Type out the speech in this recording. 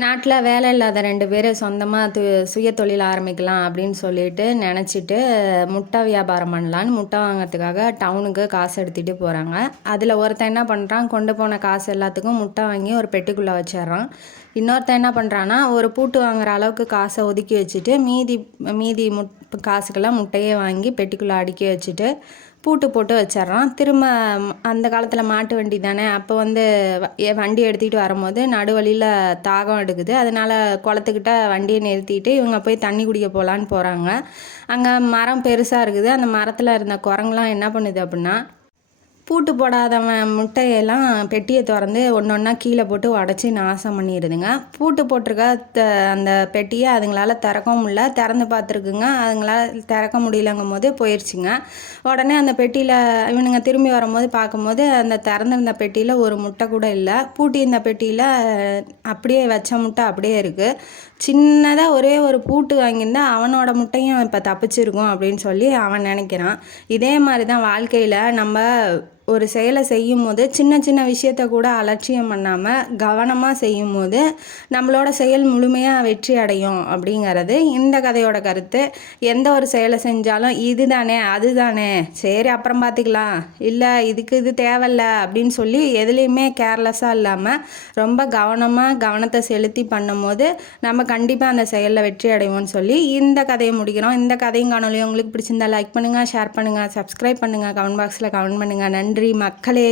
நாட்டில் வேலை இல்லாத 2 பேர் சொந்தமாக சுய தொழில் ஆரம்பிக்கலாம் அப்படின்னு சொல்லிட்டு நினச்சிட்டு முட்டை வியாபாரம் பண்ணலான்னு முட்டை வாங்கிறதுக்காக டவுனுக்கு காசு எடுத்துகிட்டு போகிறாங்க. அதில் ஒருத்தன் என்ன பண்ணுறான், கொண்டு போன காசு எல்லாத்துக்கும் முட்டை வாங்கி ஒரு பெட்டிக்குள்ளே வச்சிட்றான். இன்னொருத்தன் என்ன பண்ணுறான்னா, ஒரு பூட்டு வாங்குற அளவுக்கு காசை ஒதுக்கி வச்சுட்டு மீதி மீதி காசுக்கெல்லாம் முட்டையே வாங்கி பெட்டிக்குள்ளே அடுக்கி வச்சுட்டு பூட்டு போட்டு வச்சிட்றான். திரும்ப அந்த காலத்தில் மாட்டு வண்டி தானே, அப்போ வண்டி எடுத்துகிட்டு வரும்போது நடுவழியில் தாகம் எடுக்குது. அதனால் குளத்துக்கிட்ட வண்டியை நிறுத்திட்டு இவங்க போய் தண்ணி குடிக்க போகலான்னு போகிறாங்க. அங்கே மரம் பெருசாக இருக்குது. அந்த மரத்தில் இருந்த குரங்குலாம் என்ன பண்ணுது அப்படின்னா, பூட்டு போடாதவன் முட்டையெல்லாம் பெட்டியை திறந்து ஒன்று ஒன்றா கீழே போட்டு உடச்சி நாசம் பண்ணிடுதுங்க. பூட்டு போட்டிருக்க அந்த பெட்டியை அதுங்களால் திறக்கவும் முடியல. திறந்து பார்த்துருக்குங்க, அதுங்களால் திறக்க முடியலங்கும் போது போயிடுச்சுங்க. உடனே அந்த பெட்டியில் இவனுங்க திரும்பி வரும்போது பார்க்கும்போது அந்த திறந்துருந்த பெட்டியில் ஒரு முட்டை கூட இல்லை. பூட்டி இந்த பெட்டியில் அப்படியே வச்ச முட்டை அப்படியே இருக்குது. சின்னதாக ஒரே ஒரு பூட்டு வாங்கியிருந்தா அவனோட முட்டையும் இப்போ தப்பிச்சிருக்கும் அப்படின்னு சொல்லி அவன் நினைக்கிறான். இதே மாதிரி தான் வாழ்க்கையில் நம்ம ஒரு செயலை செய்யும் போது சின்ன சின்ன விஷயத்த கூட அலட்சியம் பண்ணாமல் கவனமாக செய்யும் போது நம்மளோட செயல் முழுமையாக வெற்றி அடையும் அப்படிங்கிறது இந்த கதையோட கருத்து. எந்த ஒரு செயலை செஞ்சாலும் இது தானே அது தானே சரி அப்புறம் பார்த்துக்கலாம், இல்லை இது தேவையில்ல அப்படின்னு சொல்லி எதுலேயுமே கேர்லெஸ்ஸாக இல்லாமல் ரொம்ப கவனத்தை செலுத்தி பண்ணும்போது நம்ம கண்டிப்பாக அந்த செயலில் வெற்றி அடைவோம்னு சொல்லி இந்த கதையை முடிக்கிறோம். இந்த கதையும் காணொலியும் உங்களுக்கு பிடிச்சிருந்தா லைக் பண்ணுங்கள், ஷேர் பண்ணுங்கள், சப்ஸ்கிரைப் பண்ணுங்கள், கமெண்ட் பாக்ஸில் கமெண்ட் பண்ணுங்கள். நன்றி மக்களே.